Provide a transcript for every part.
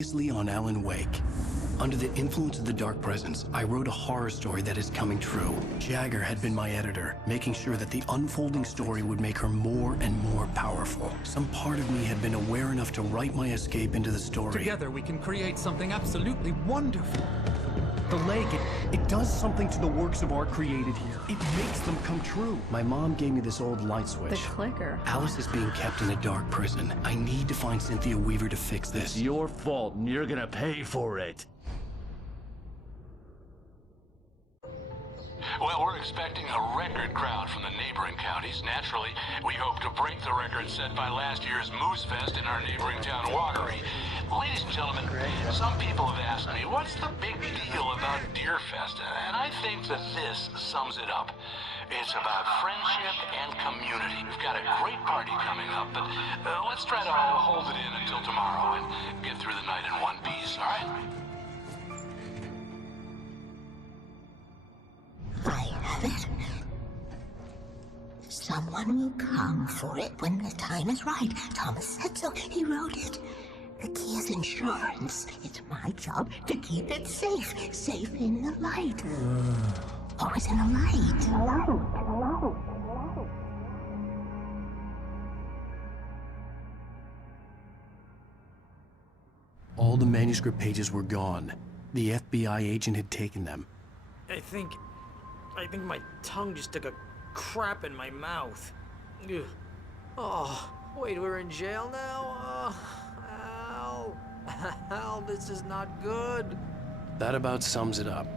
Previously on Alan Wake. Under the influence of the Dark Presence, I wrote a horror story that is coming true. Jagger had been my editor, making sure that the unfolding story would make her more and more powerful. Some part of me had been aware enough to write my escape into the story. Together we can create something absolutely wonderful. The lake, it does something to the works of art created here. It makes them come true. My mom gave me this old light switch. The clicker. Alice is being kept in a dark prison. I need to find Cynthia Weaver to fix this. It's your fault, and you're gonna pay for it. Well, we're expecting a record crowd from the neighboring counties. Naturally, we hope to break the record set by last year's Moose Fest in our neighboring town, Watery. Ladies and gentlemen, some people have asked me, what's the big deal about Deer Fest? And I think that this sums it up. It's about friendship and community. We've got a great party coming up, but let's try to hold it in until tomorrow and get through the night in one piece, all right? I have it. Someone will come for it when the time is right. Thomas said so. He wrote it. The key is insurance. It's my job to keep it safe. Safe in the light. Always in the light. All the manuscript pages were gone. The FBI agent had taken them. I think my tongue just took a crap in my mouth. Ugh. Oh, wait, we're in jail now? Ow. Ow, this is not good. That about sums it up.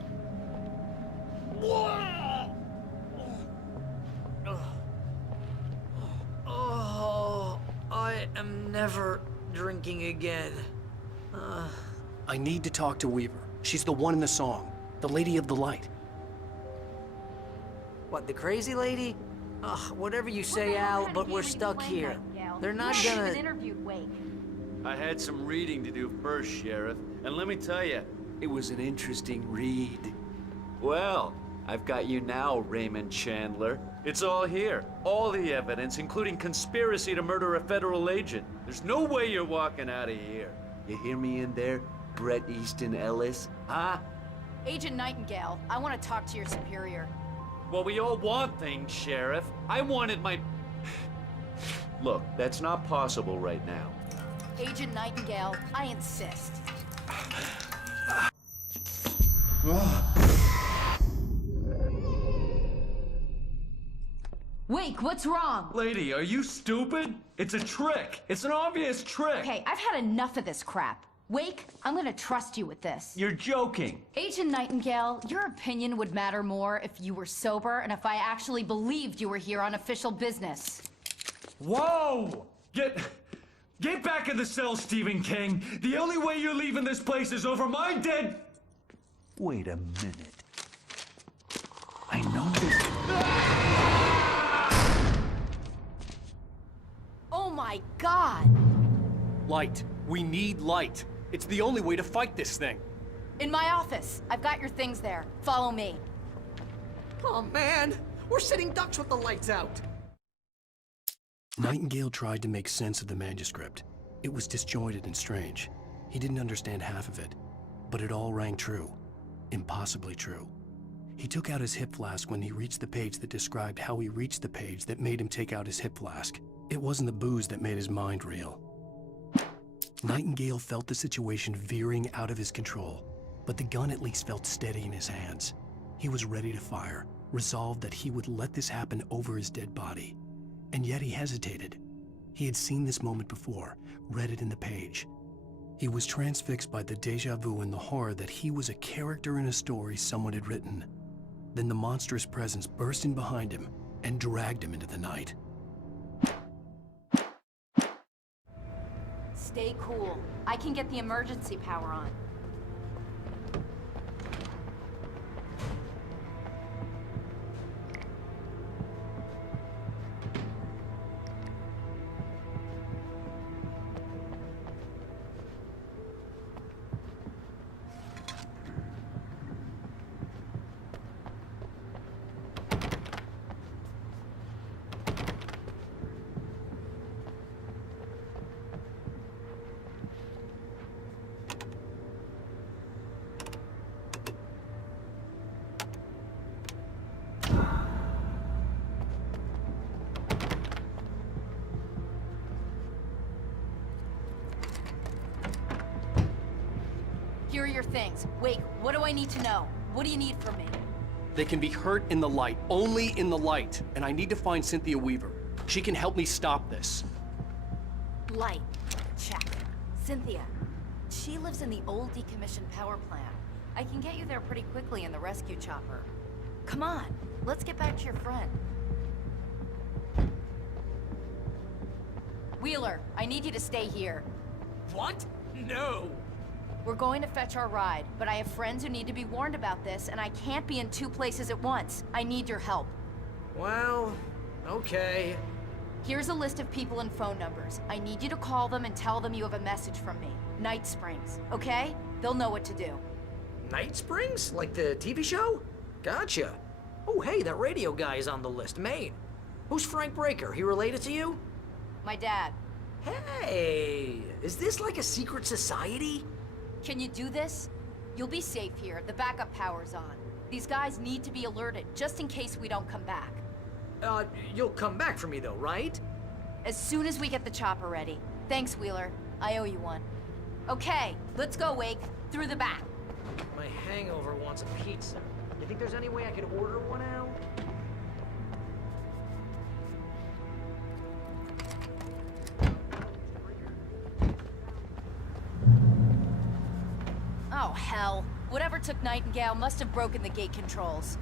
Oh, I am never drinking again. I need to talk to Weaver. She's the one in the song. The Lady of the Light. What, the crazy lady? Ugh, whatever you say, Al, but we're stuck here. They're not gonna... interviewed Wake. I had some reading to do first, Sheriff, and let me tell you, it was an interesting read. Well, I've got you now, Raymond Chandler. It's all here. All the evidence, including conspiracy to murder a federal agent. There's no way you're walking out of here. You hear me in there, Bret Easton Ellis? Huh? Agent Nightingale, I want to talk to your superior. Well, we all want things, Sheriff. I wanted my... Look, that's not possible right now. Agent Nightingale, I insist. Wake, what's wrong? Lady, are you stupid? It's a trick. It's an obvious trick. Okay, I've had enough of this crap. Wake, I'm gonna trust you with this. You're joking. Agent Nightingale, your opinion would matter more if you were sober and if I actually believed you were here on official business. Whoa! Get back in the cell, Stephen King. The only way you're leaving this place is over my dead... Wait a minute. I know this... Oh my God! Light. We need light. It's the only way to fight this thing. In my office. I've got your things there. Follow me. Oh, man! We're sitting ducks with the lights out! Nightingale tried to make sense of the manuscript. It was disjointed and strange. He didn't understand half of it, but it all rang true. Impossibly true. He took out his hip flask when he reached the page that described how he reached the page that made him take out his hip flask. It wasn't the booze that made his mind reel. Nightingale felt the situation veering out of his control, but the gun at least felt steady in his hands. He was ready to fire, resolved that he would let this happen over his dead body. And yet he hesitated. He had seen this moment before, read it in the page. He was transfixed by the déjà vu and the horror that he was a character in a story someone had written. Then the monstrous presence burst in behind him and dragged him into the night. Stay cool. I can get the emergency power on. Here are your things. Wait, what do I need to know? What do you need from me? They can be hurt in the light, only in the light. And I need to find Cynthia Weaver. She can help me stop this. Light. Check. Cynthia. She lives in the old decommissioned power plant. I can get you there pretty quickly in the rescue chopper. Come on, let's get back to your friend. Wheeler, I need you to stay here. What? No. We're going to fetch our ride, but I have friends who need to be warned about this, and I can't be in two places at once. I need your help. Well, okay. Here's a list of people and phone numbers. I need you to call them and tell them you have a message from me. Night Springs, okay? They'll know what to do. Night Springs? Like the TV show? Gotcha. Oh, hey, that radio guy is on the list, Maine. Who's Frank Breaker? He related to you? My dad. Hey, is this like a secret society? Can you do this? You'll be safe here. The backup power's on. These guys need to be alerted, just in case we don't come back. You'll come back for me though, right? As soon as we get the chopper ready. Thanks, Wheeler. I owe you one. Okay, let's go, Wake. Through the back. My hangover wants a pizza. You think there's any way I could order one out? Oh, hell. Whatever took Nightingale must have broken the gate controls.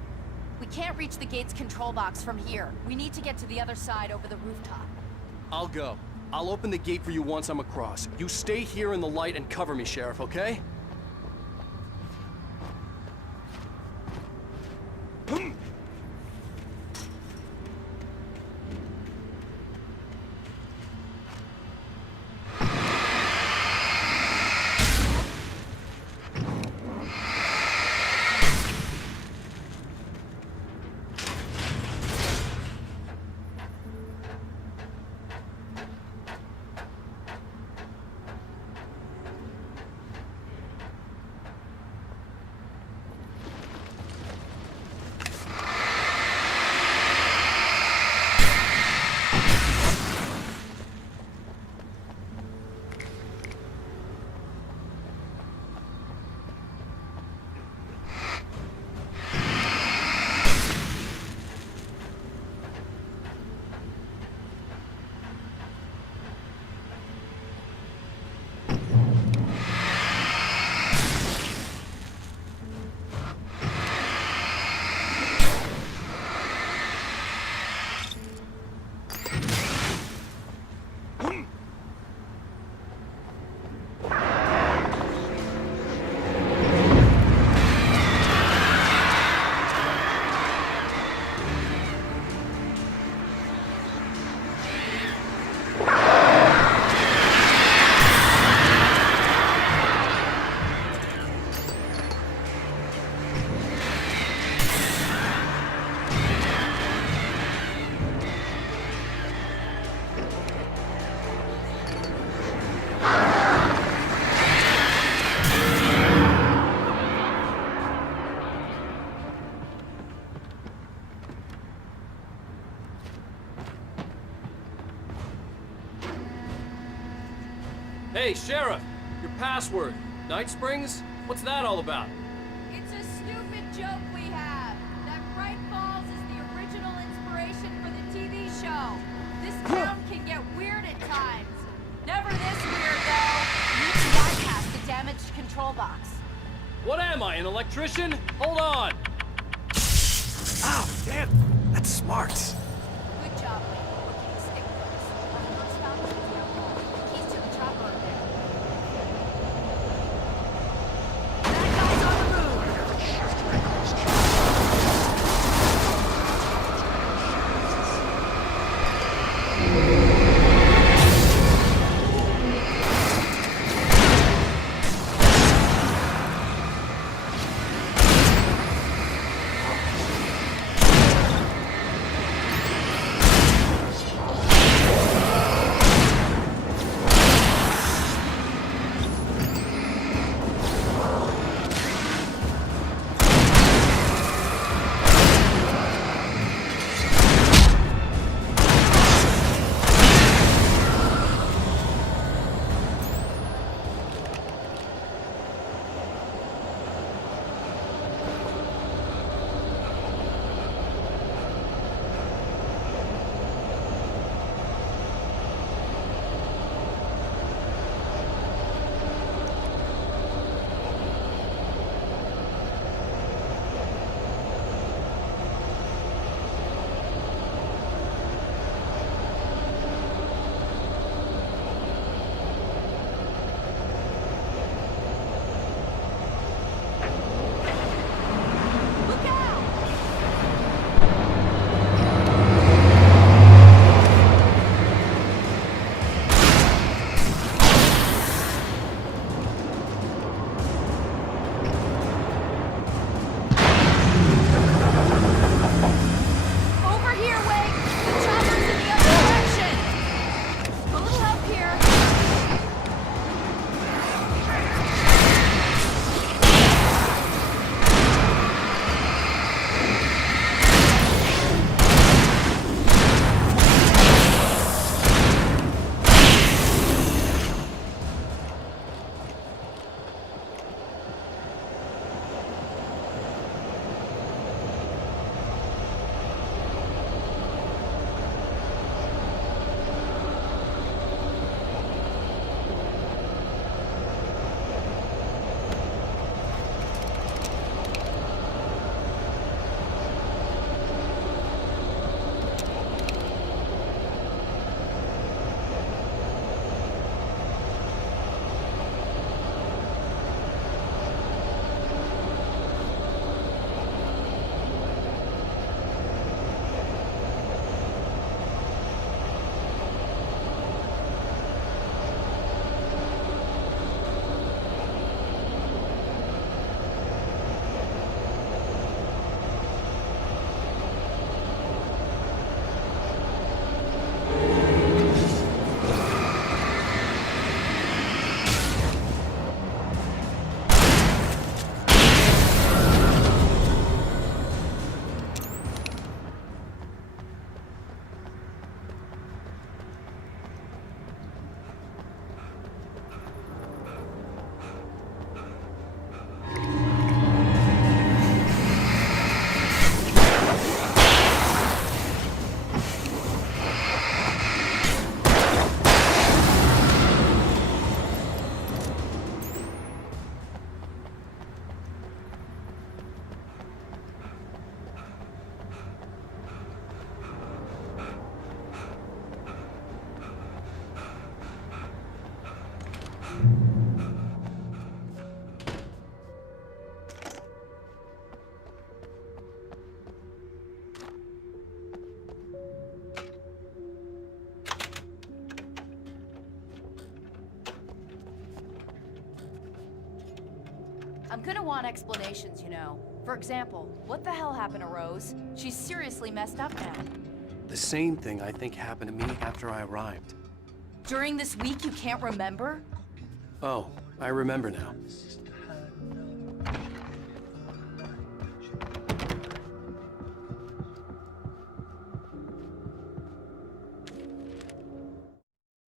We can't reach the gate's control box from here. We need to get to the other side over the rooftop. I'll go. I'll open the gate for you once I'm across. You stay here in the light and cover me, Sheriff, okay? Hey, Sheriff! Your password. Night Springs? What's that all about? It's a stupid joke we have. That Bright Falls is the original inspiration for the TV show. This town can get weird at times. Never this weird, though. You can bypass the damaged control box. What am I, an electrician? Hold on! Ow, damn! That's smart. Good job, Wayne. Okay, stick with us. I'm not stopping at the airport. The keys to the chopper are there. That guy's on the move! I'm gonna want explanations, you know. For example, what the hell happened to Rose? She's seriously messed up now. The same thing I think happened to me after I arrived. During this week, you can't remember? Oh, I remember now.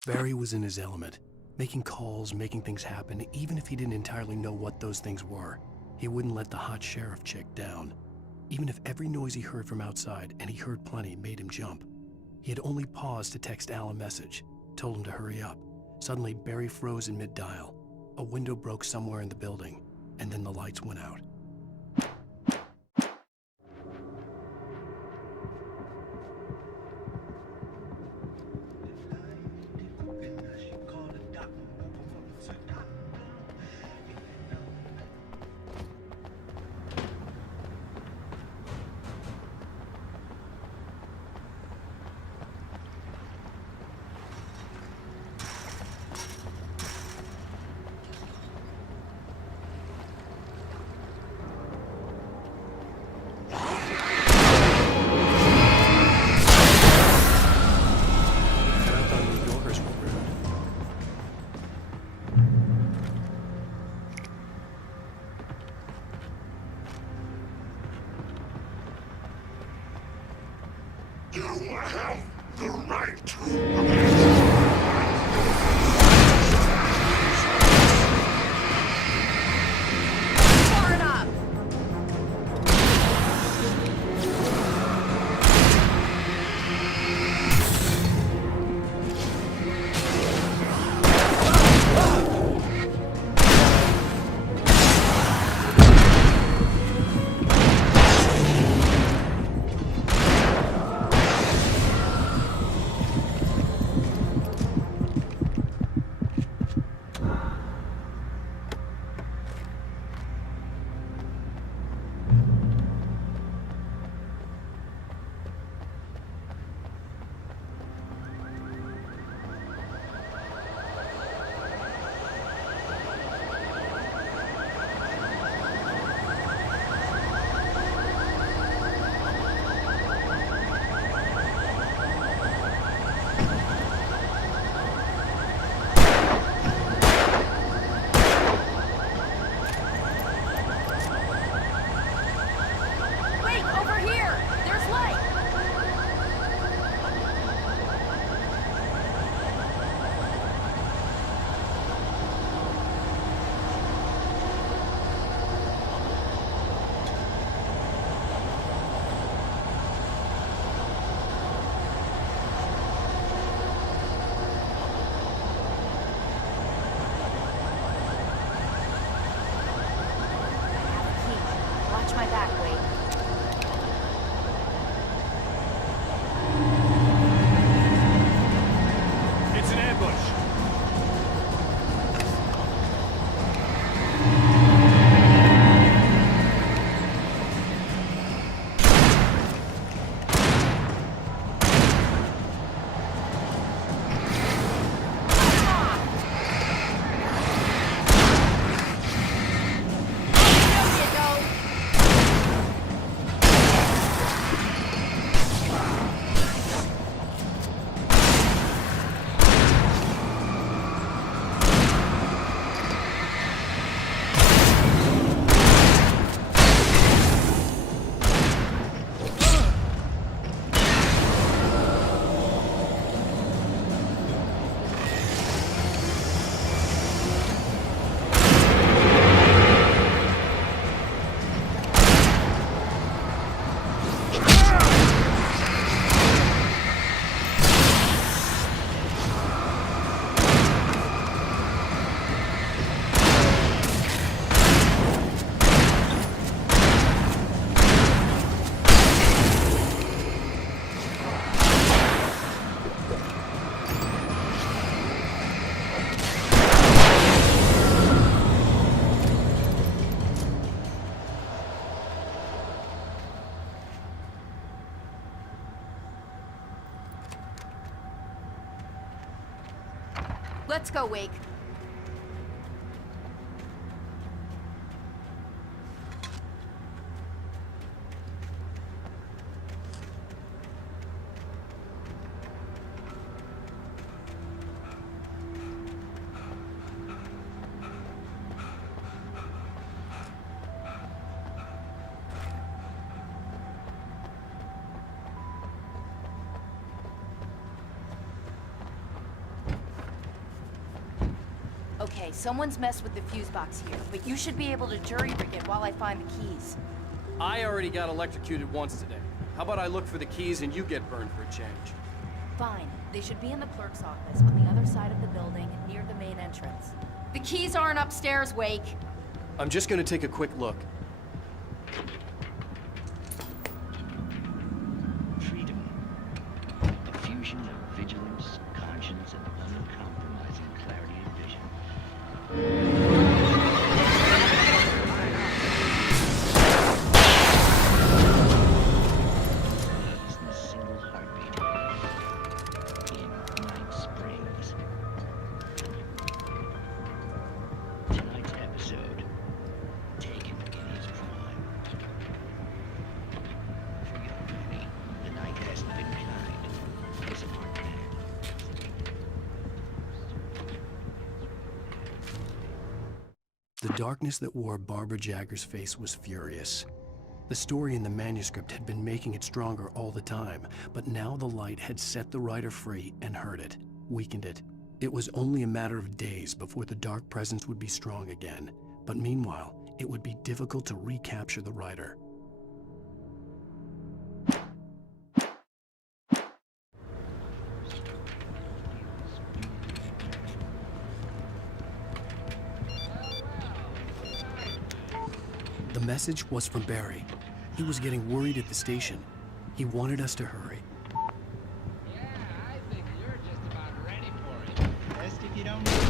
Barry was in his element, making calls, making things happen, even if he didn't entirely know what those things were. He wouldn't let the hot sheriff chick down. Even if every noise he heard from outside, and he heard plenty, made him jump. He had only paused to text Al a message, told him to hurry up. Suddenly, Barry froze in mid-dial. A window broke somewhere in the building, and then the lights went out. Let's go, Wake. someone's messed with the fuse box here, but you should be able to jury-rig it while I find the keys. I already got electrocuted once today. How about I look for the keys and you get burned for a change? Fine. They should be in the clerk's office on the other side of the building, near the main entrance. The keys aren't upstairs, Wake. I'm just gonna take a quick look. Freedom. A fusion of vigilance, conscience, and uncompromising clarity of vision. Less than a single heartbeat. In Night Springs. Tonight's episode, taken in his prime. For young Manny, the night hasn't been kind. He's a hard man. The darkness that wore Barbara Jagger's face was furious. The story in the manuscript had been making it stronger all the time, but now the light had set the writer free and hurt it, weakened it. It was only a matter of days before the dark presence would be strong again, but meanwhile, it would be difficult to recapture the writer. The message was from Barry. He was getting worried at the station. He wanted us to hurry. Yeah, I think you're just about ready for it. Best if you don't kid.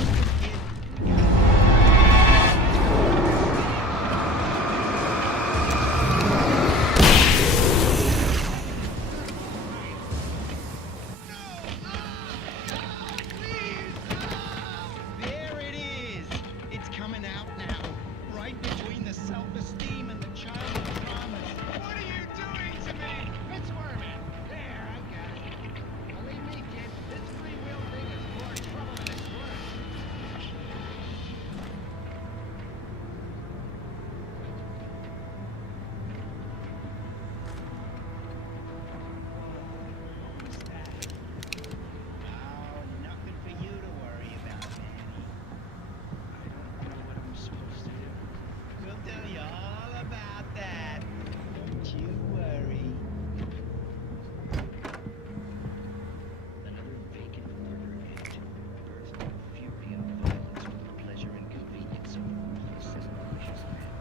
There it is. It's coming out now. Right between the self-esteem and the child promise. What are you doing to me? It's worming. There, I got it. Believe me, kid, this free will thing is more trouble than it's worth. Oh, nothing for you to worry about, Manny. I don't know what I'm supposed to do. We'll tell you all about that. Don't you worry. Another vacant murder hit. Birthed the fury of violence with the pleasure and convenience of peace and malicious men.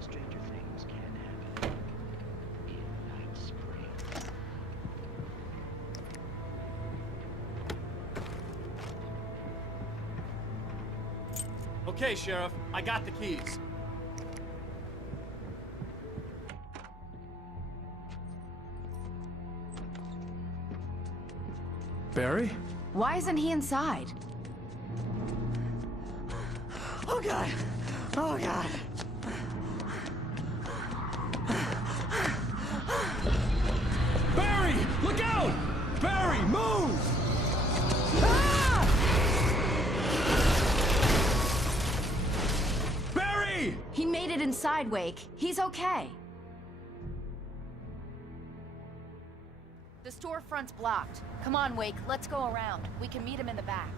Stranger things can happen in Night Springs. Okay, Sheriff, I got the keys. Barry? Why isn't he inside? Oh god! Oh god! Barry! Look out! Barry, move! Barry! He made it inside, Wake. He's okay. The storefront's blocked. Come on, Wake. Let's go around. We can meet him in the back.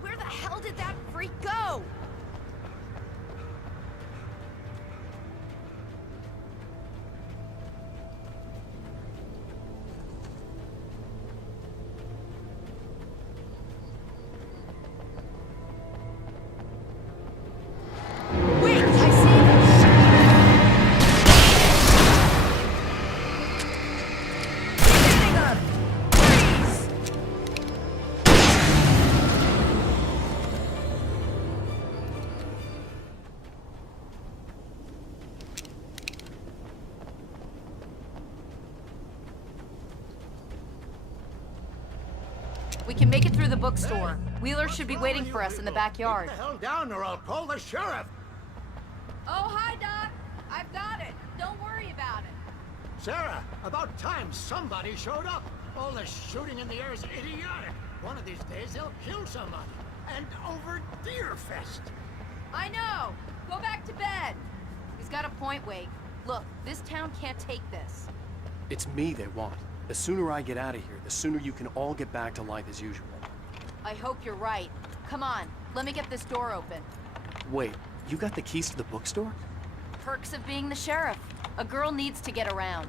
Where the hell did that freak go? Wait, I see him! Getting up! Freeze! We can make it through the bookstore. Wheeler should be waiting for us in the backyard. Get the hell down or I'll call the sheriff. Oh, hi, Doc. I've got it. Don't worry about it. Sarah, about time somebody showed up. All this shooting in the air is idiotic. One of these days they'll kill somebody. And over Deerfest. I know. Go back to bed. He's got a point, Wake. Look, this town can't take this. It's me they want. The sooner I get out of here, the sooner you can all get back to life as usual. I hope you're right. Come on, let me get this door open. Wait, you got the keys to the bookstore? Perks of being the sheriff. A girl needs to get around.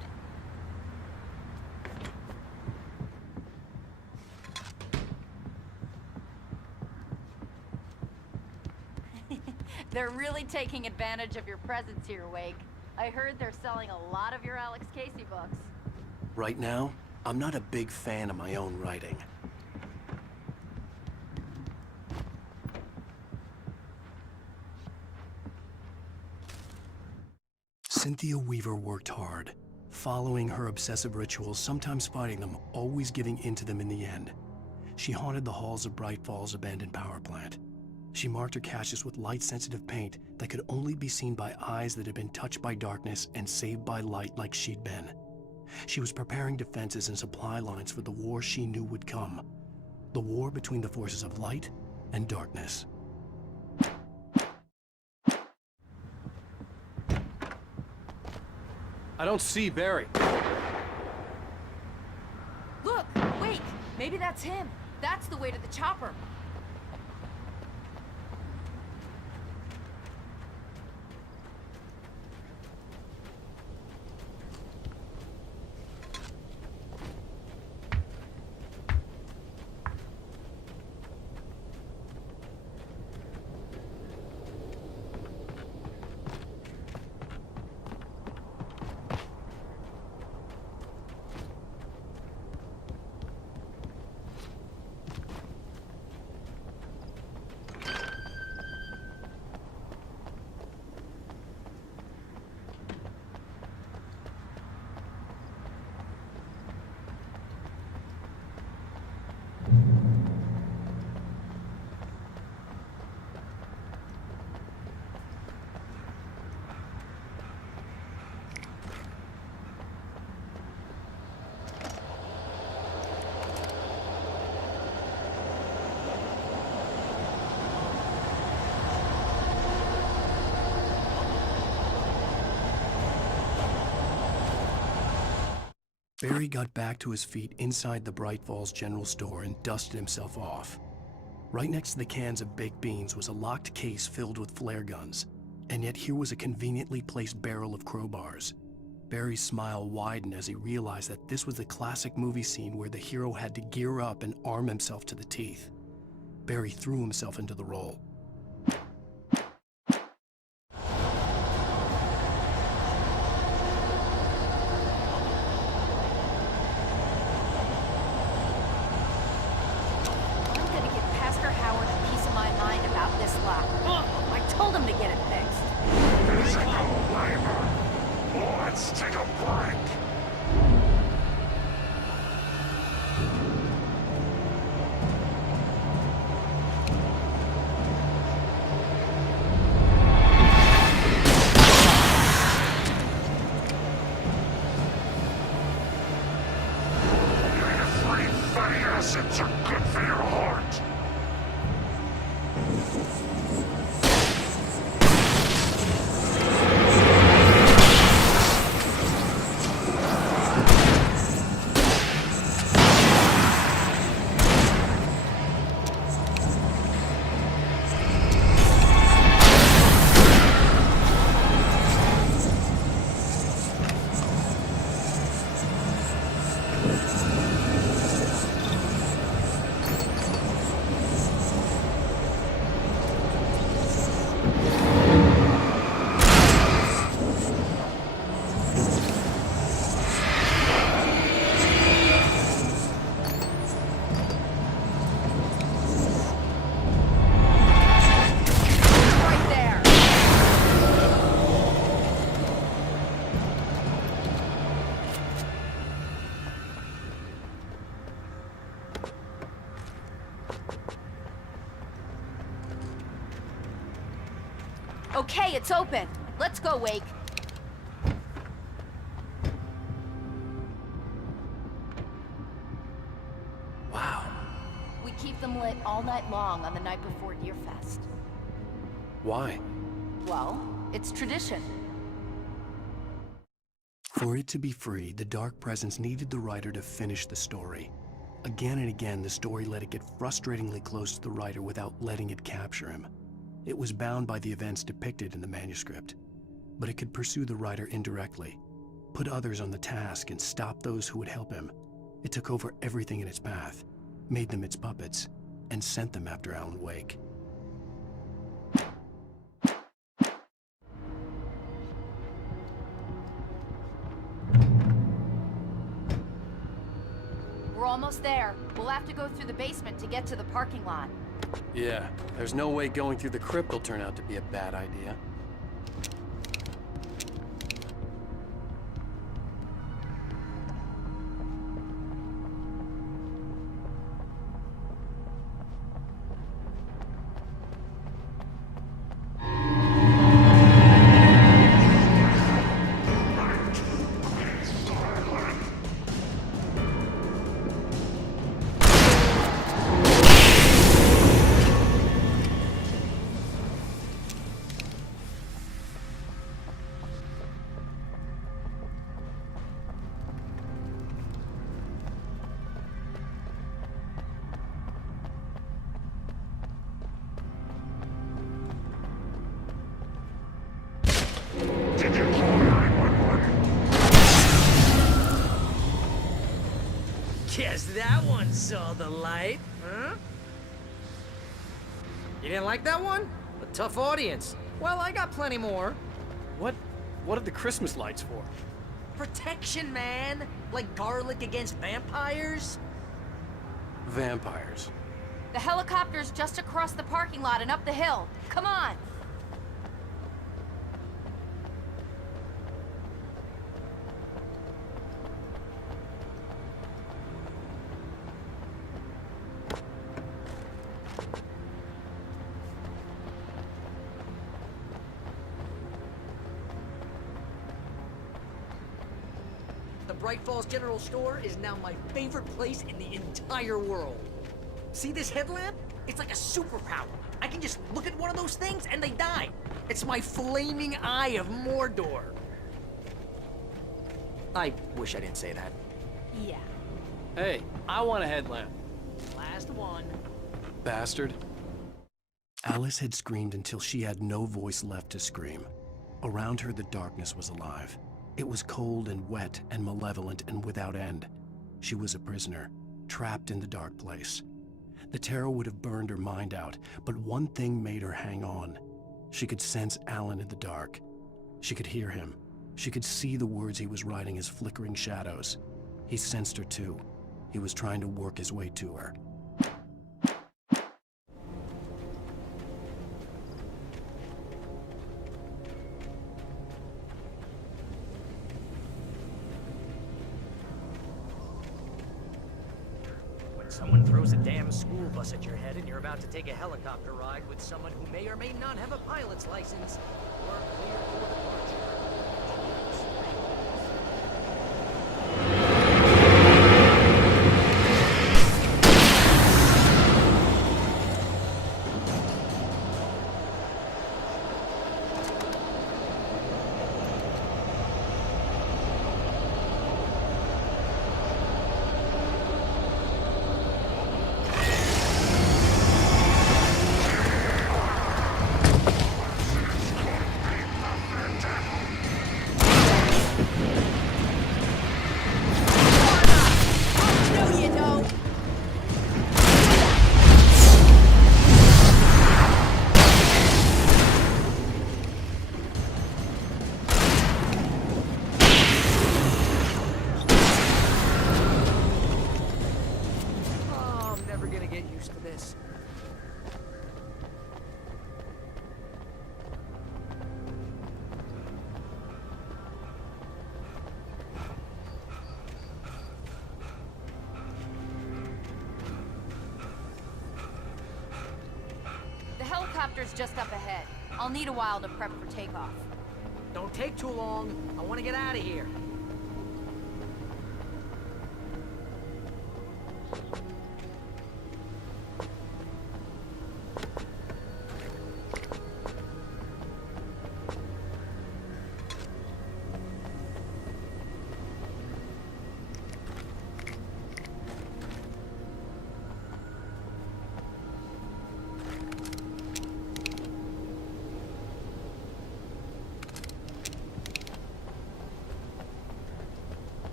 They're really taking advantage of your presence here, Wake. I heard they're selling a lot of your Alex Casey books. Right now, I'm not a big fan of my own writing. Cynthia Weaver worked hard, following her obsessive rituals, sometimes fighting them, always giving in to them in the end. She haunted the halls of Bright Falls' abandoned power plant. She marked her caches with light-sensitive paint that could only be seen by eyes that had been touched by darkness and saved by light like she'd been. She was preparing defenses and supply lines for the war she knew would come. The war between the forces of light and darkness. I don't see Barry. Look, Wake! Maybe that's him. That's the way to the chopper. Barry got back to his feet inside the Bright Falls General Store and dusted himself off. Right next to the cans of baked beans was a locked case filled with flare guns, and yet here was a conveniently placed barrel of crowbars. Barry's smile widened as he realized that this was the classic movie scene where the hero had to gear up and arm himself to the teeth. Barry threw himself into the role. Okay, it's open. Let's go, Wake. Wow. We keep them lit all night long on the night before Deerfest. Why? Well, it's tradition. For it to be free, the Dark Presence needed the writer to finish the story. Again and again, the story let it get frustratingly close to the writer without letting it capture him. It was bound by the events depicted in the manuscript, but it could pursue the writer indirectly, put others on the task, and stop those who would help him. It took over everything in its path, made them its puppets, and sent them after Alan Wake. We're almost there. We'll have to go through the basement to get to the parking lot. Yeah, there's no way going through the crypt will turn out to be a bad idea. Guess that one saw the light, huh? You didn't like that one? A tough audience. Well, I got plenty more. What are the Christmas lights for? Protection, man! Like garlic against vampires? Vampires. The helicopter's just across the parking lot and up the hill. Come on! The Bright Falls General Store is now my favorite place in the entire world. See this headlamp? It's like a superpower. I can just look at one of those things and they die. It's my flaming eye of Mordor. I wish I didn't say that. Yeah. Hey, I want a headlamp. Last one. Bastard. Alice had screamed until she had no voice left to scream. Around her, the darkness was alive. It was cold and wet and malevolent and without end. She was a prisoner, trapped in the dark place. The terror would have burned her mind out, but one thing made her hang on. She could sense Alan in the dark. She could hear him. She could see the words he was writing as flickering shadows. He sensed her too. He was trying to work his way to her. Someone throws a damn school bus at your head and you're about to take a helicopter ride with someone who may or may not have a pilot's license. Or clear for departure. Helicopter's just up ahead. I'll need a while to prep for takeoff. Don't take too long. I want to get out of here.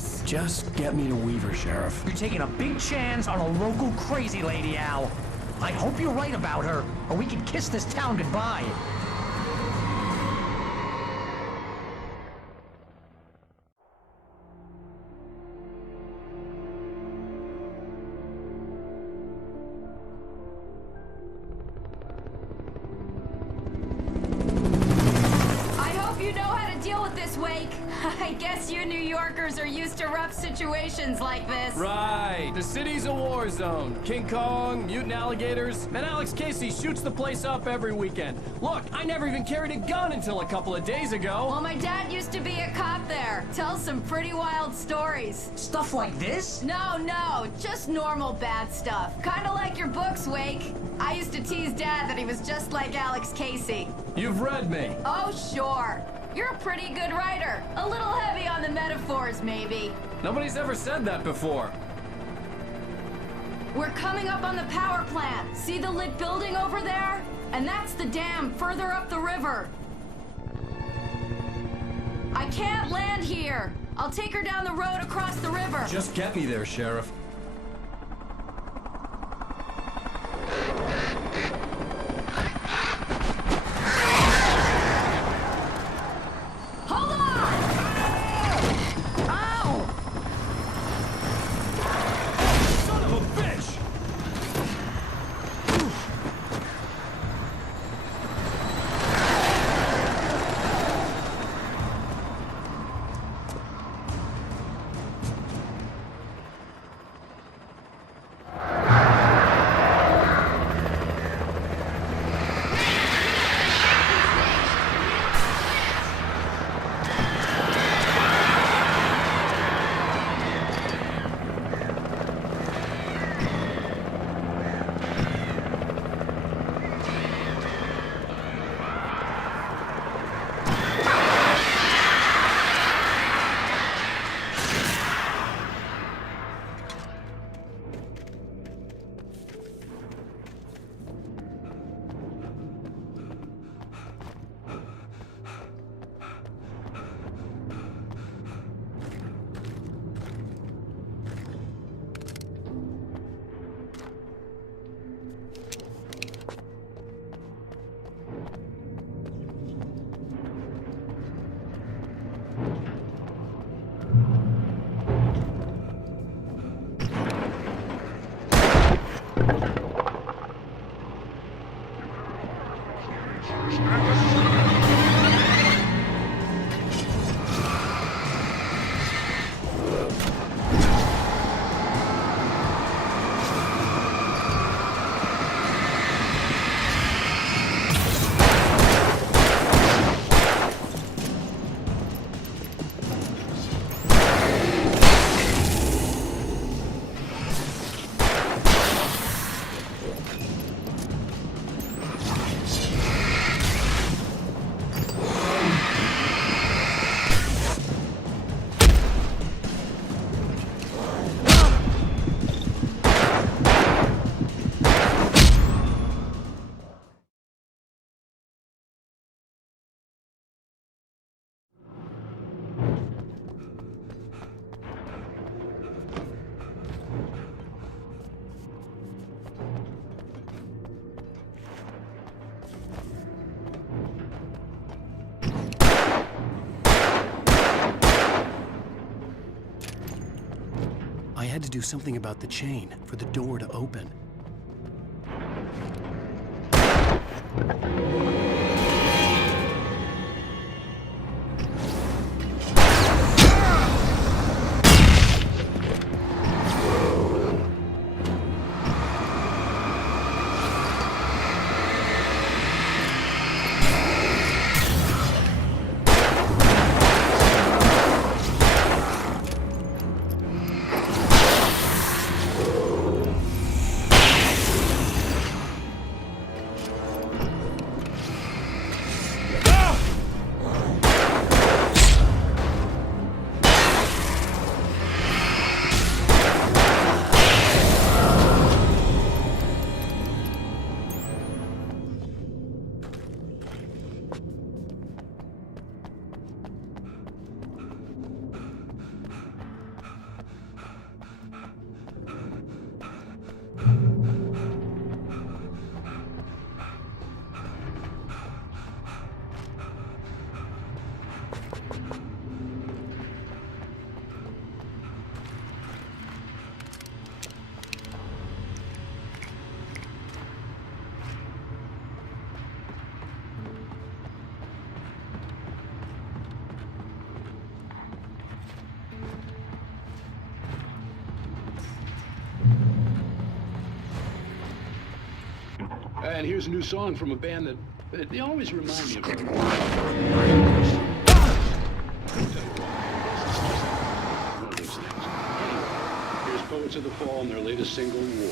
this? Just get me to Weaver, Sheriff. You're taking a big chance on a local crazy lady, Al. I hope you're right about her, or we can kiss this town goodbye. I guess you New Yorkers are used to rough situations like this. Right. The city's a war zone. King Kong, mutant alligators, and Alex Casey shoots the place up every weekend. Look, I never even carried a gun until a couple of days ago. Well, my dad used to be a cop there. Tells some pretty wild stories. Stuff like this? No, just normal bad stuff. Kinda like your books, Wake. I used to tease Dad that he was just like Alex Casey. You've read me. Oh, sure. You're a pretty good writer. A little heavy on the metaphors, maybe. Nobody's ever said that before. We're coming up on the power plant. See the lit building over there? And that's the dam further up the river. I can't land here. I'll take her down the road across the river. Just get me there, Sheriff. I had to do something about the chain for the door to open. And here's a new song from a band that they always remind me of our... One of those things. Anyway, here's Poets of the Fall and their latest single, War.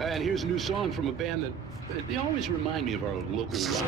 And here's a new song from a band that they always remind me of our local rock.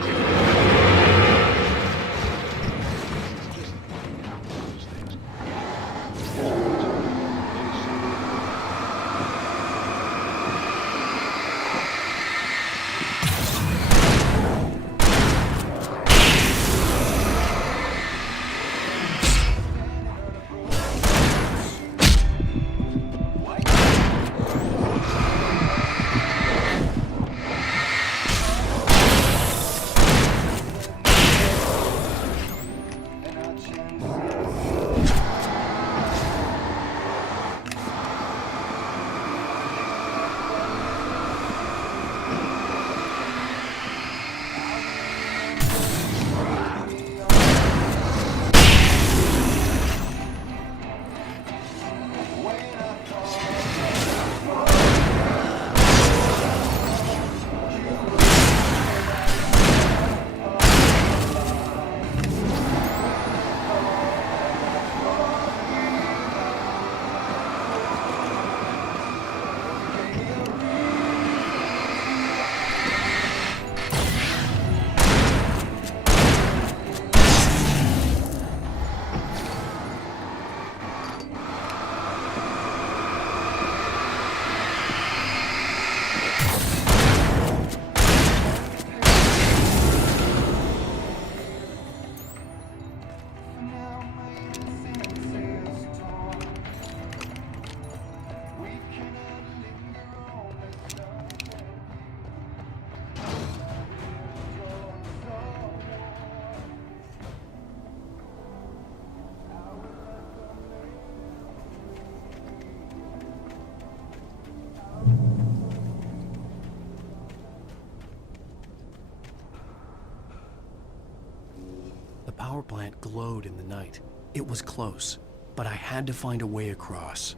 The power plant glowed in the night. It was close, but I had to find a way across.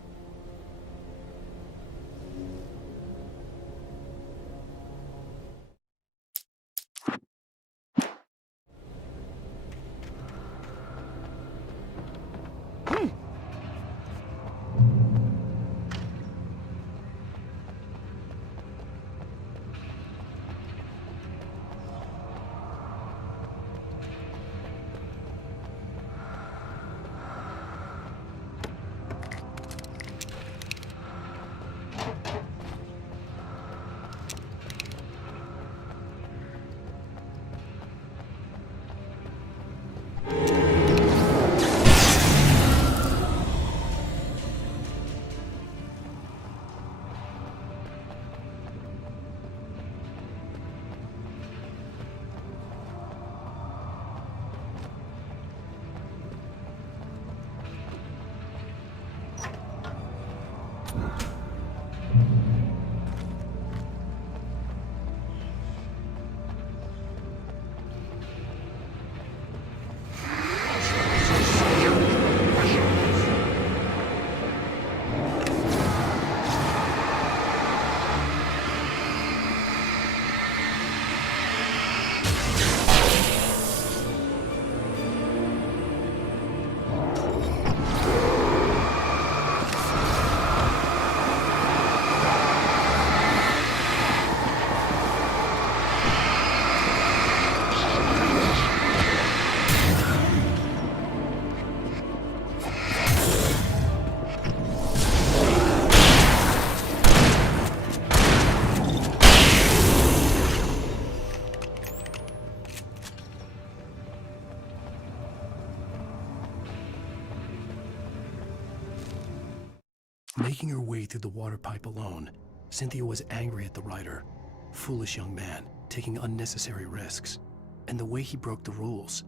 Making her way through the water pipe alone, Cynthia was angry at the writer. Foolish young man, taking unnecessary risks. And the way he broke the rules.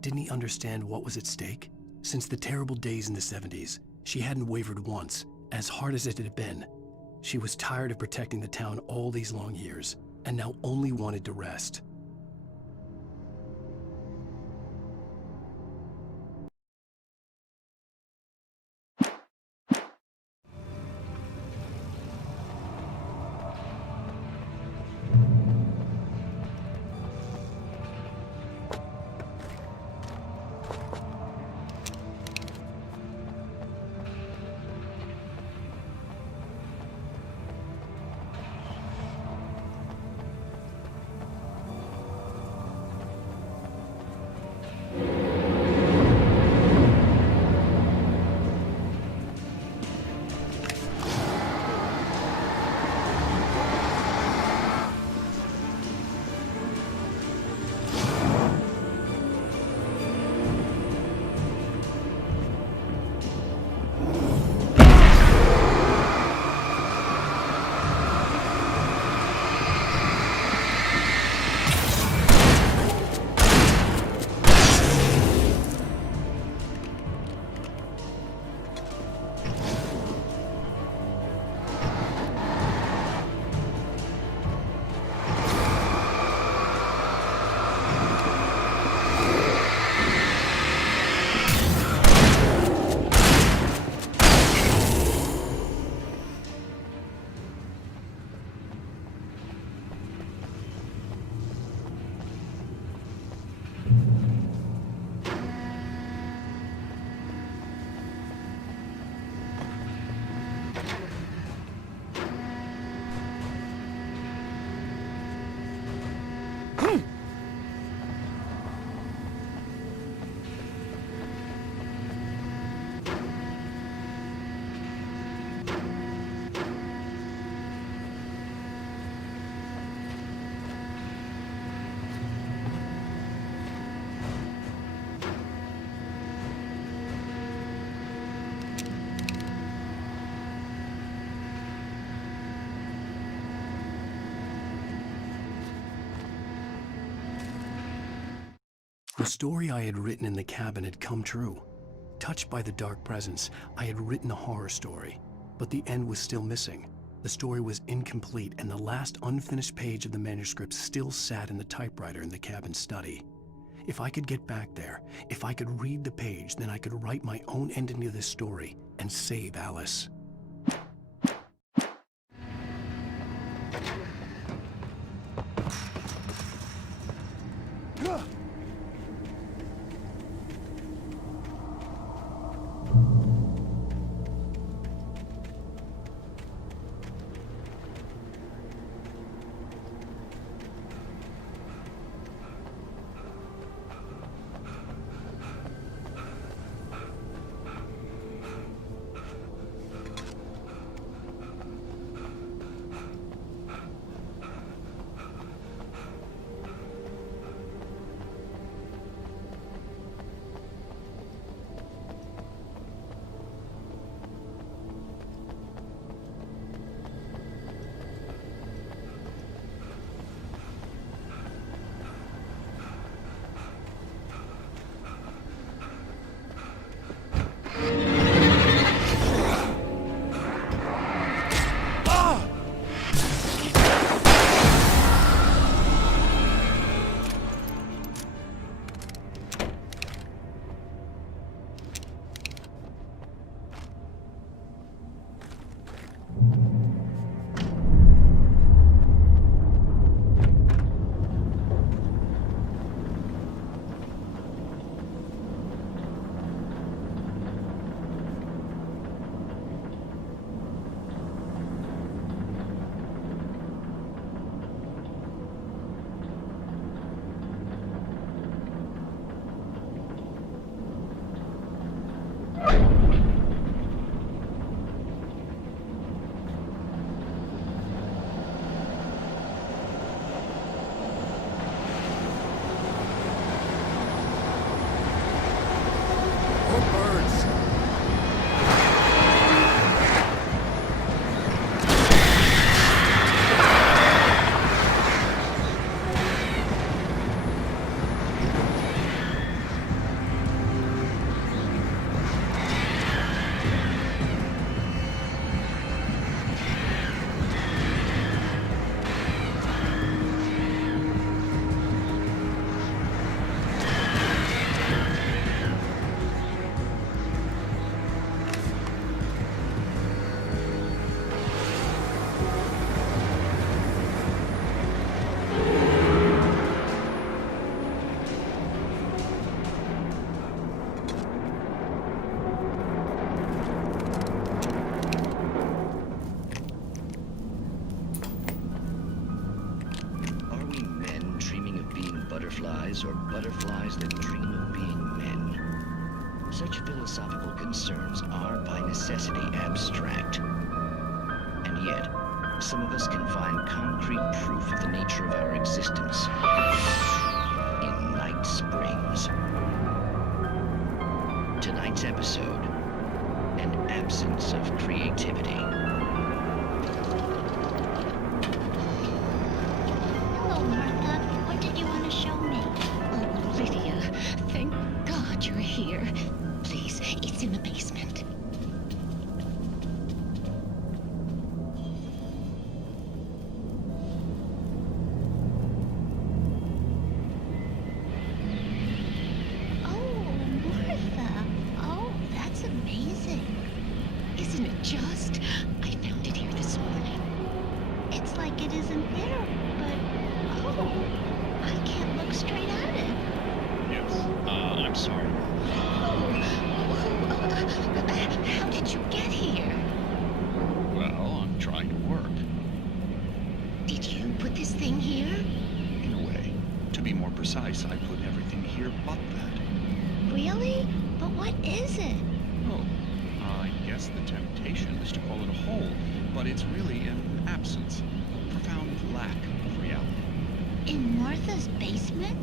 Didn't he understand what was at stake? Since the terrible days in the 70s, she hadn't wavered once, as hard as it had been. She was tired of protecting the town all these long years, and now only wanted to rest. The story I had written in the cabin had come true. Touched by the dark presence, I had written a horror story, but the end was still missing. The story was incomplete, and the last unfinished page of the manuscript still sat in the typewriter in the cabin study. If I could get back there, if I could read the page, then I could write my own ending to this story and save Alice. philosophical concerns are by necessity abstract. And yet, some of us can find concrete proof of the nature of our existence in Night Springs. Tonight's episode, an absence of creativity. Hello, Martha. What did you want to show me? Oh, Lydia, thank God you're here. Please, it's in the basement. Oh, Martha. Oh, that's amazing. Isn't it just? I found it here this morning. It's like it isn't there, but oh, I can't look straight at it. Yes. I'm sorry. How did you get here? Well, I'm trying to work. Did you put this thing here? In a way. To be more precise, I put everything here but that. Really? But what is it? Oh, I guess the temptation is to call it a hole, but it's really an absence, a profound lack of reality. In Martha's basement?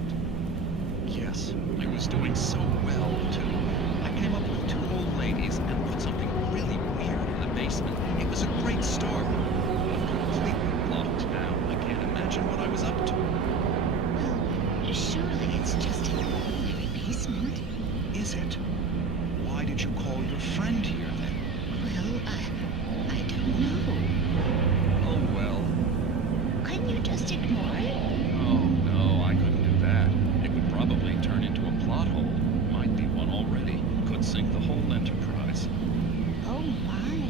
Yes, I was doing so well, too. I came up with 2 old ladies and put something really weird in the basement. It was a great start. I'm completely blocked now. I can't imagine what I was up to. Well, surely it's just an ordinary basement. Is it? Why did you call your friend here, then? Well, I don't know. Oh, well. Couldn't you just ignore it? Oh, no, I couldn't do that. It would probably turn into a plot hole. Might be one already. Could sink the whole enterprise. Oh, my.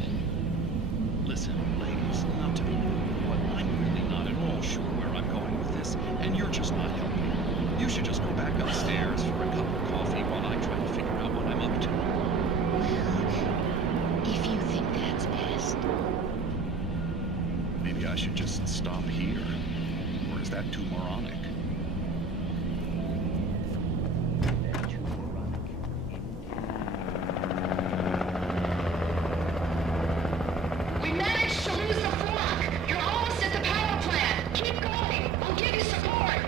Listen, ladies, not to be rude, but I'm really not at all sure where I'm going with this, and you're just not helping. You should just go back upstairs for a cup of coffee while I try to figure out what I'm up to. Well, if you think that's best. Maybe I should just stop here. Or is that too moronic? We managed to lose the flock. You're almost at the power plant. Keep going. I'll give you support.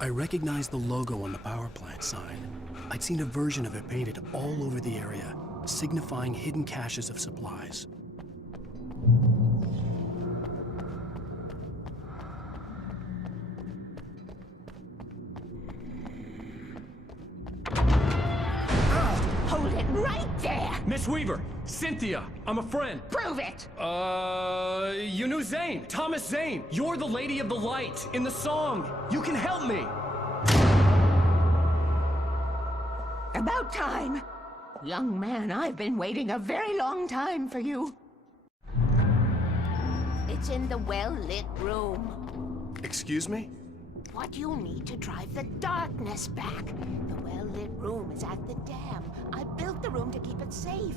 I recognized the logo on the power plant sign. I'd seen a version of it painted all over the area, signifying hidden caches of supplies. Hold it right there! Miss Weaver, Cynthia, I'm a friend. Prove it! You knew Zane, Thomas Zane. You're the Lady of the Light in the song. You can help me. About time. Young man, I've been waiting a very long time for you. It's in the well-lit room. Excuse me? What you need to drive the darkness back. The well-lit room is at the dam. I built the room to keep it safe.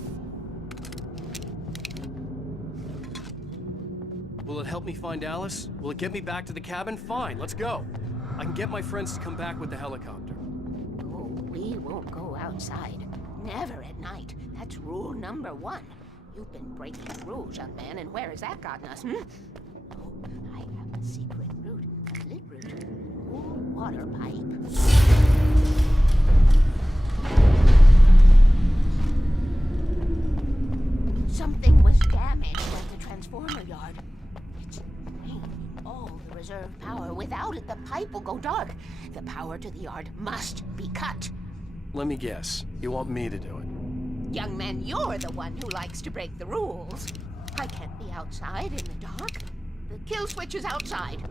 Will it help me find Alice? Will it get me back to the cabin? Fine, let's go. I can get my friends to come back with the helicopter. Oh, we won't go outside. Never at night. That's rule number 1. You've been breaking the rules, young man, and where has that gotten us, Oh, I have a secret route. A lit route. An old water pipe. Something was damaged at the transformer yard. It's draining all the reserve power. Without it, the pipe will go dark. The power to the yard must be cut. Let me guess. You want me to do it? Young man, you're the one who likes to break the rules. I can't be outside in the dark. The kill switch is outside.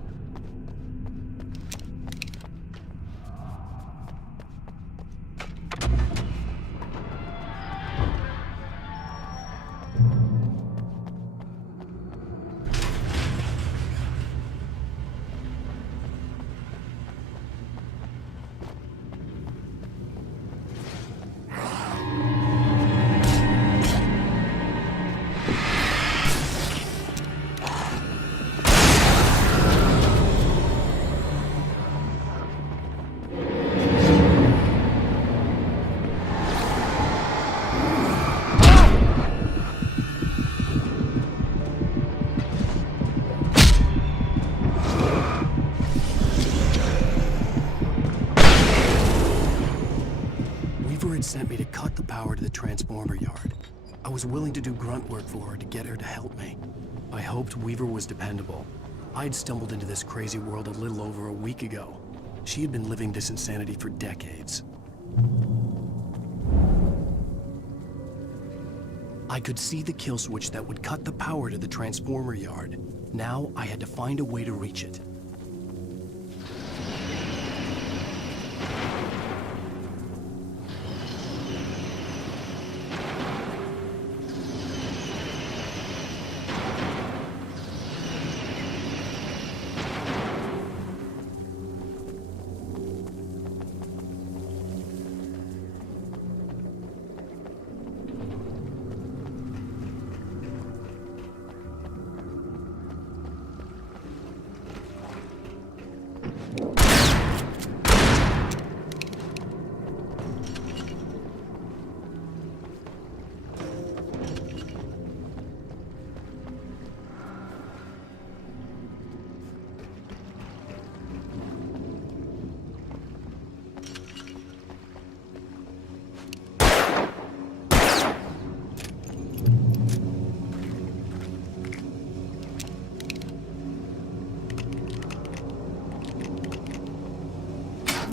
Sent me to cut the power to the transformer yard. I was willing to do grunt work for her to get her to help me. I hoped Weaver was dependable. I'd stumbled into this crazy world a little over a week ago. She had been living this insanity for decades. I could see the kill switch that would cut the power to the transformer yard. Now I had to find a way to reach it.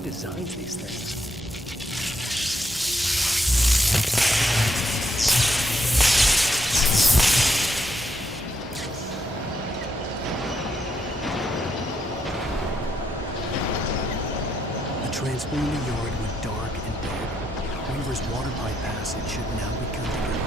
Designed these things. The transformer yard went dark and dead. Weaver's water pipe passage should now be completed.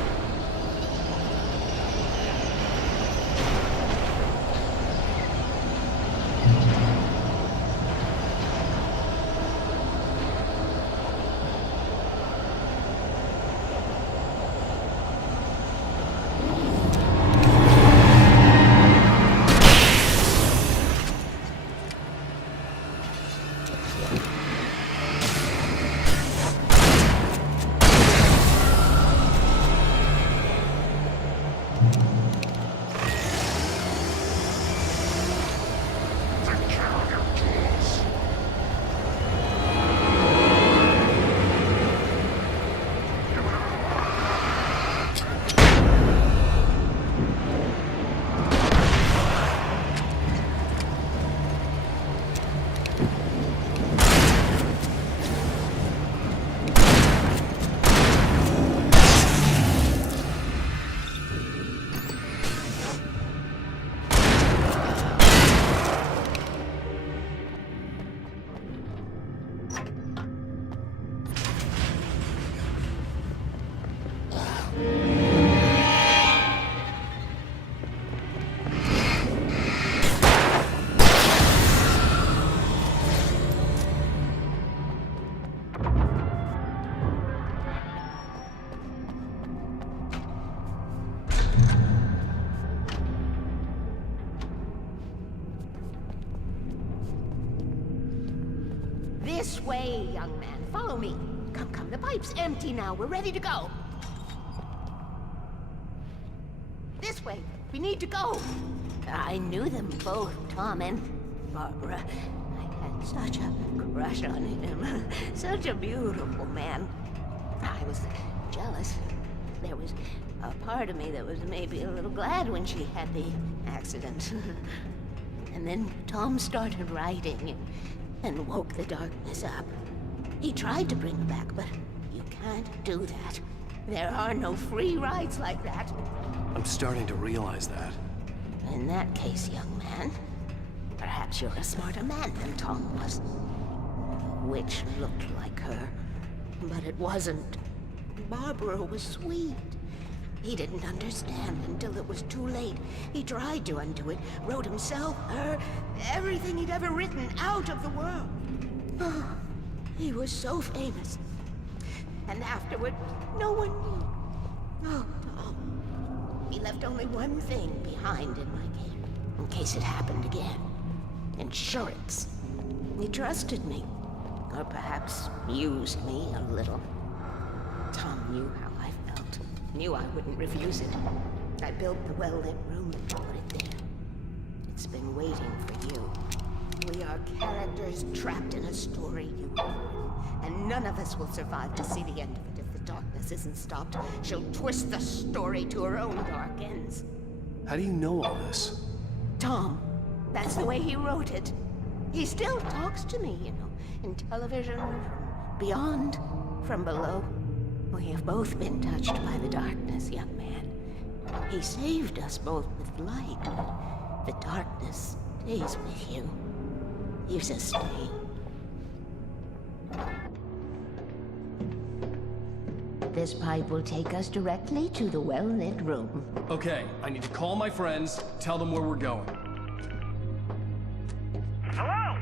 This way, young man. Follow me. Come, the pipe's empty now. We're ready to go. This way. We need to go. I knew them both, Tom and Barbara. I had such a crush on him. Such a beautiful man. I was jealous. There was a part of me that was maybe a little glad when she had the accident. And then Tom started writing and woke the darkness up. He tried to bring her back, but you can't do that. There are no free rides like that. I'm starting to realize that. In that case, young man, perhaps you're a smarter man than Tom was. The witch looked like her, but it wasn't. Barbara was sweet. He didn't understand until it was too late. He tried to undo it, wrote himself, her, everything he'd ever written out of the world. Oh, he was so famous. And afterward, no one knew. Oh, Tom. He left only one thing behind in case it happened again. Insurance. He trusted me. Or perhaps used me a little. Tom knew how I felt. Knew I wouldn't refuse it. I built the well-lit room and put it there. It's been waiting for you. We are characters trapped in a story you have written, and none of us will survive to see the end of it if the darkness isn't stopped. She'll twist the story to her own dark ends. How do you know all this? Tom, that's the way he wrote it. He still talks to me, you know, in television, from beyond, from below. We have both been touched by the darkness, young man. He saved us both with light, but the darkness stays with you. Leaves a stain. This pipe will take us directly to the well-lit room. Okay, I need to call my friends, tell them where we're going. Hello?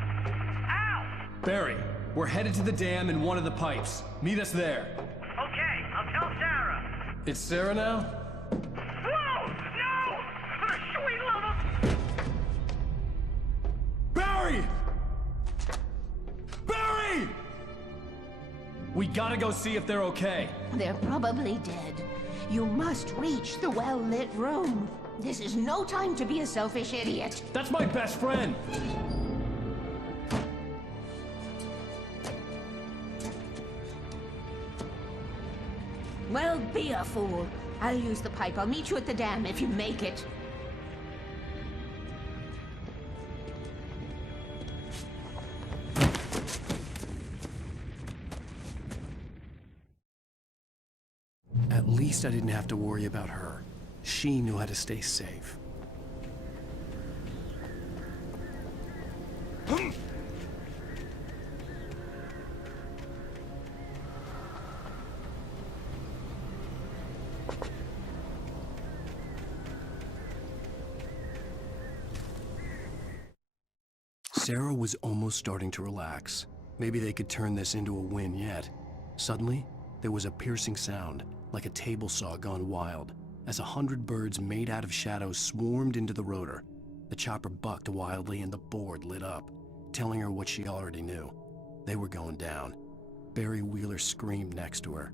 Al! Barry, we're headed to the dam in one of the pipes. Meet us there. Okay, I'll tell Sarah. It's Sarah now? Whoa! No! For the sweet love of... Barry! Barry! We gotta go see if they're okay. They're probably dead. You must reach the well-lit room. This is no time to be a selfish idiot. That's my best friend. Well, be a fool. I'll use the pipe. I'll meet you at the dam if you make it. At least I didn't have to worry about her. She knew how to stay safe. Sarah was almost starting to relax. Maybe they could turn this into a win yet. Suddenly, there was a piercing sound, like a table saw gone wild, as 100 birds made out of shadows swarmed into the rotor. The chopper bucked wildly and the board lit up, telling her what she already knew. They were going down. Barry Wheeler screamed next to her.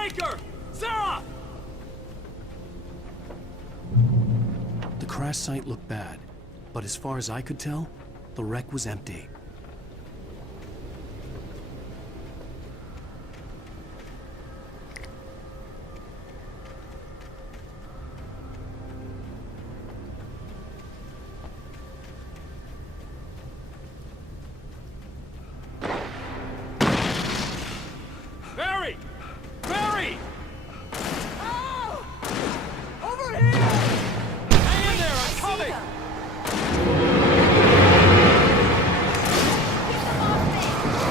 breaker! Sarah! The crash site looked bad, but as far as I could tell, the wreck was empty. Barry! Barry! Oh! Over here! Hang in there, I'm coming! Get them off me! I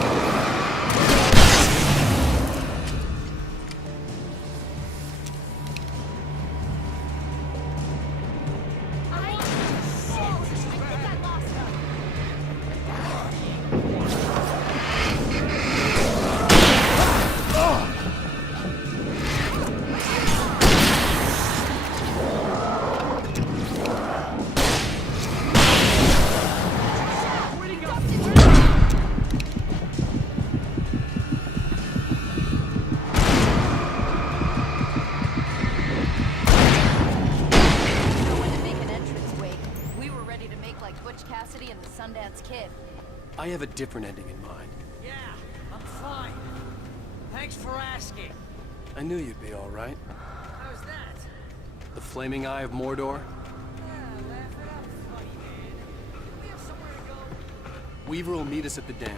think I lost them. When to make an entrance wake. We were ready to make like Butch Cassidy and the Sundance Kid. I have a different ending in mind. Yeah, I'm fine. Thanks for asking. I knew you'd be all right. How's that? The flaming eye of Mordor? Yeah, laugh it up, funny man. Do we have somewhere to go? Weaver will meet us at the dam.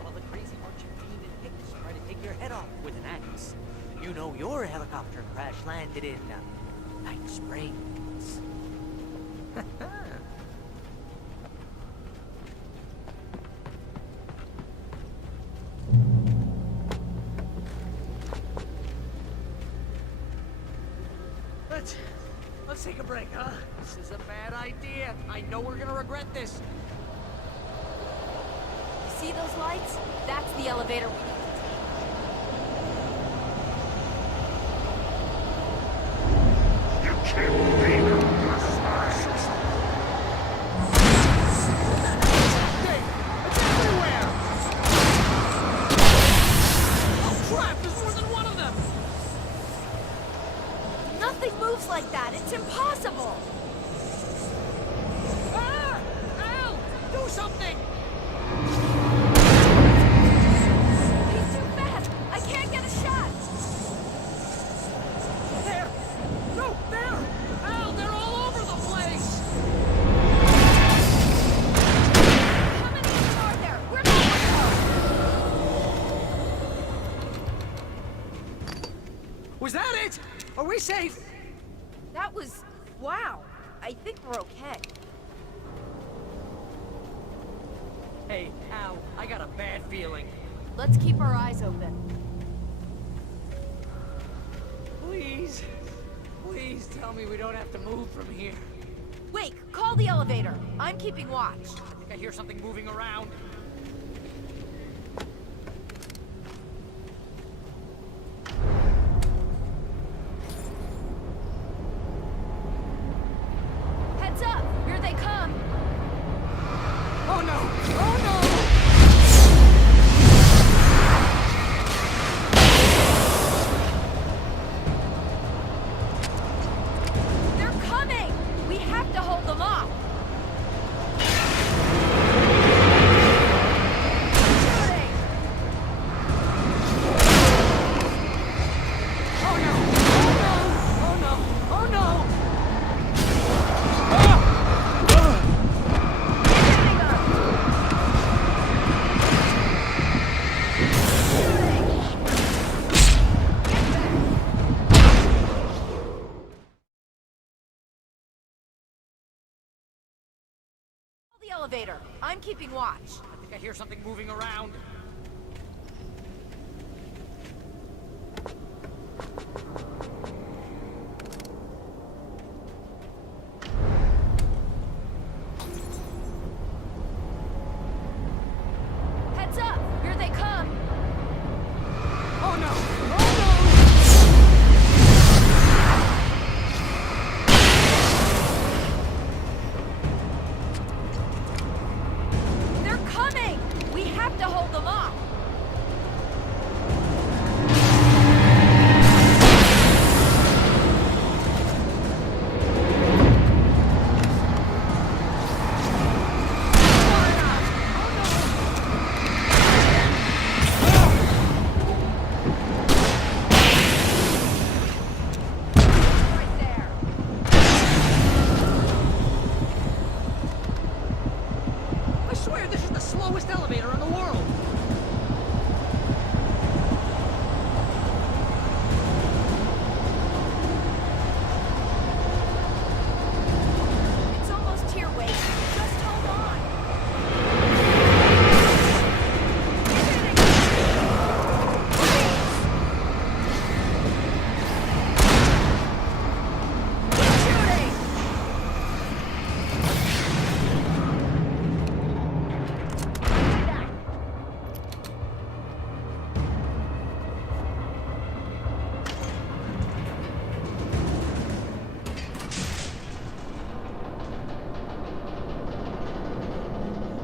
While the crazy bunch of demon hicks try to take your head off with an axe. You know your helicopter crash landed in Night Springs. Let's take a break, huh? This is a bad idea. I know we're gonna regret this. You see those lights? That's the elevator we need to take. Hey, it's everywhere! Oh crap, there's more than one of them! Nothing moves like that. It's impossible. Ah! Al! Do something! He's too fast. I can't get a shot. There! No, there! Al, they're all over the place! How many of them are there? Where'd they go? Was that it? Are we safe? That was... wow. I think we're okay. Hey, Al, I got a bad feeling. Let's keep our eyes open. Please, please tell me we don't have to move from here. Wake, call the elevator. I'm keeping watch. I think I hear something moving around. Heads up! Here they come! Oh no! Oh no! They're coming! We have to hold them off! Shooting! Oh no! Oh no! Oh no! Hitting us! Call the elevator. I'm keeping watch. I think I hear something moving around. slowest elevator in the world. It's almost here, Wade. Just hold on. Shooting!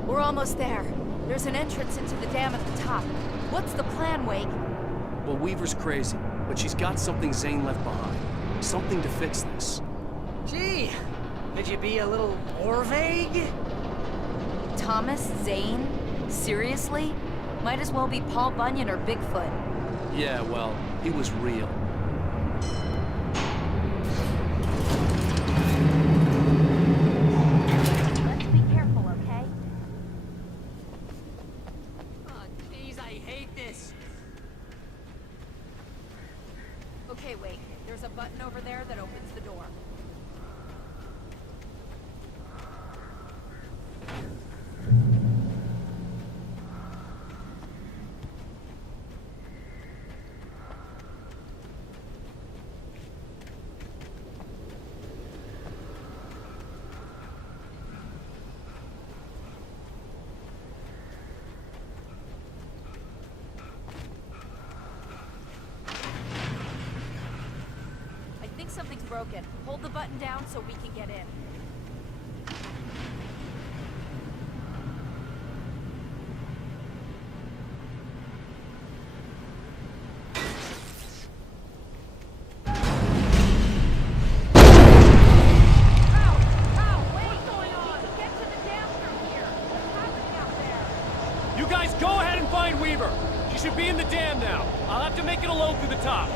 We're almost there. There's an entrance into the dam at the top. What's the plan, Wake? Well, Weaver's crazy, but she's got something Zane left behind. Something to fix this. Gee, could you be a little more vague? Thomas Zane? Seriously? Might as well be Paul Bunyan or Bigfoot. Yeah, well, he was real. Let's be careful, okay? Oh, jeez, I hate this. Okay, Wake. There's a button over there that opens the door. I think something's broken. Hold the button down so we can get in. You guys go ahead and find Weaver. She should be in the dam now. I'll have to make it a load through the top.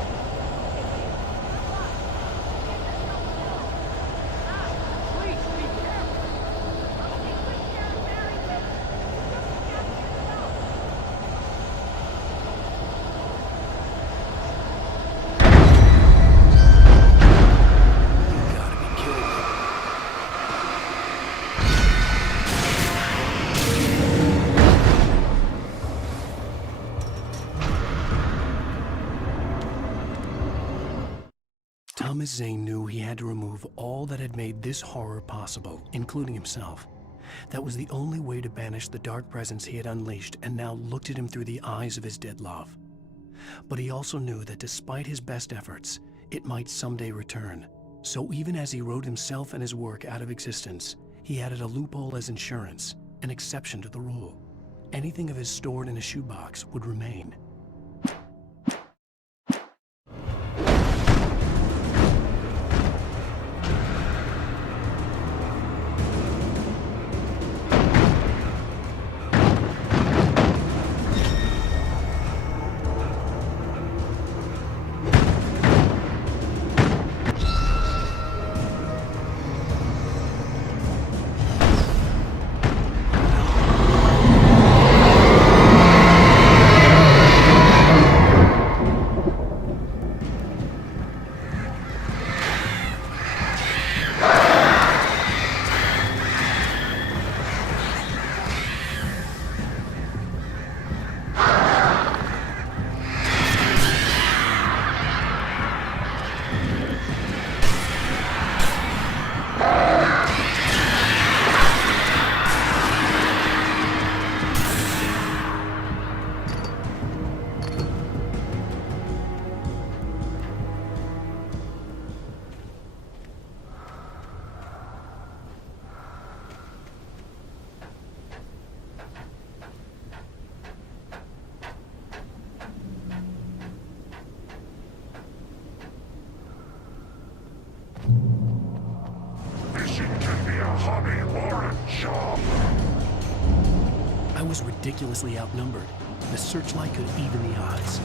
Thomas Zane knew he had to remove all that had made this horror possible, including himself. That was the only way to banish the dark presence he had unleashed and now looked at him through the eyes of his dead love. But he also knew that despite his best efforts, it might someday return. So even as he wrote himself and his work out of existence, he added a loophole as insurance, an exception to the rule. Anything of his stored in a shoebox would remain. I was ridiculously outnumbered. The searchlight could even the odds.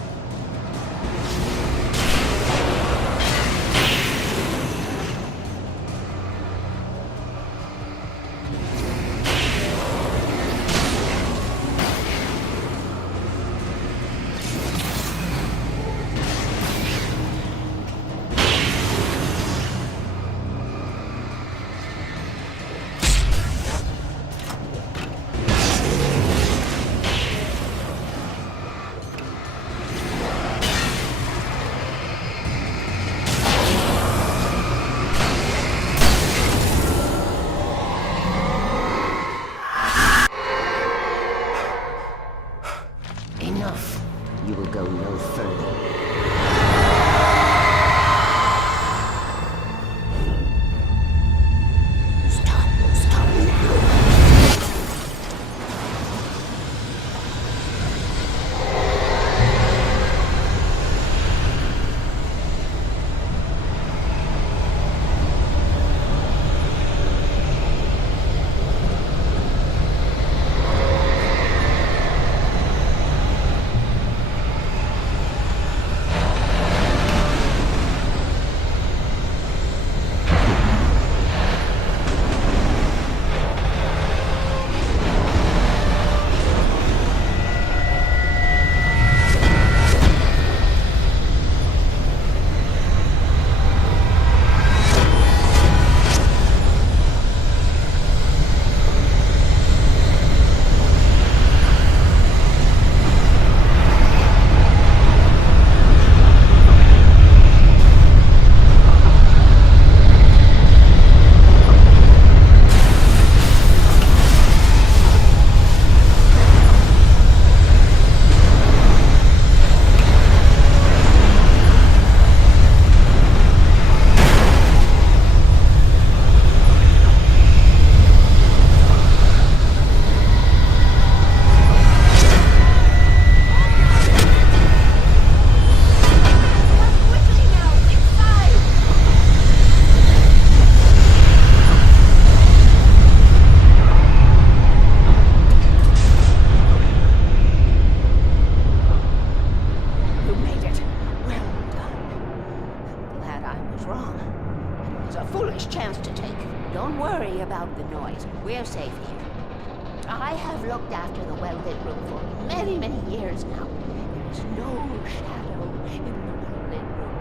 We're safe here. I have looked after the well-lit room for many, many years now. There is no shadow in the well-lit room.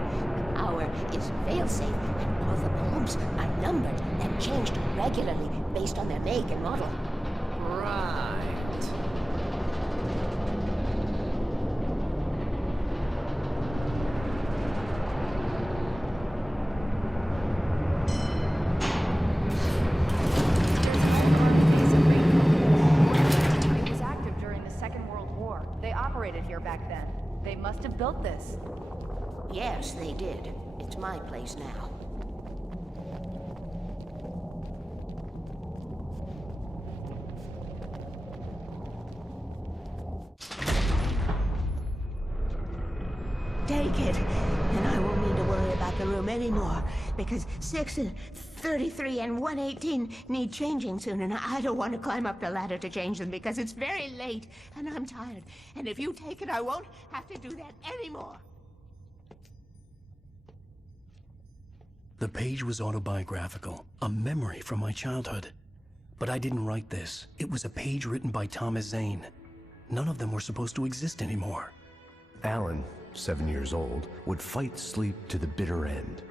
The power is fail-safe, and all the bulbs are numbered and changed regularly based on their make and model. Right. It was active during the Second World War. They operated here back then. They must have built this. Yes, they did. It's my place now. Take it, and I won't need to worry about the room anymore, because 6 and 33 and 118 need changing soon, and I don't want to climb up the ladder to change them because it's very late, and I'm tired. And if you take it, I won't have to do that anymore. The page was autobiographical, a memory from my childhood. But I didn't write this. It was a page written by Thomas Zane. None of them were supposed to exist anymore. Alan, 7 years old, would fight sleep to the bitter end.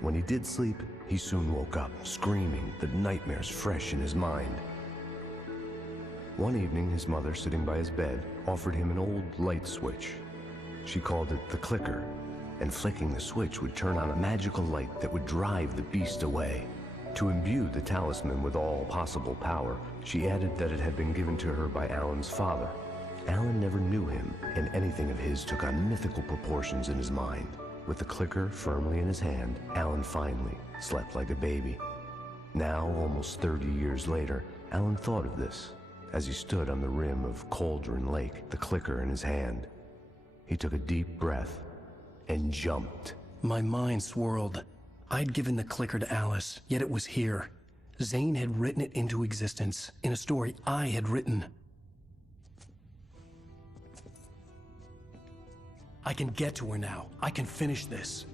When he did sleep, he soon woke up, screaming, the nightmares fresh in his mind. One evening, his mother, sitting by his bed, offered him an old light switch. She called it the clicker, and flicking the switch would turn on a magical light that would drive the beast away. To imbue the talisman with all possible power, she added that it had been given to her by Alan's father. Alan never knew him, and anything of his took on mythical proportions in his mind. With the clicker firmly in his hand, Alan finally slept like a baby. Now, almost 30 years later, Alan thought of this as he stood on the rim of Cauldron Lake, the clicker in his hand. He took a deep breath and jumped. My mind swirled. I'd given the clicker to Alice, yet it was here. Zane had written it into existence in a story I had written. I can get to her now. I can finish this.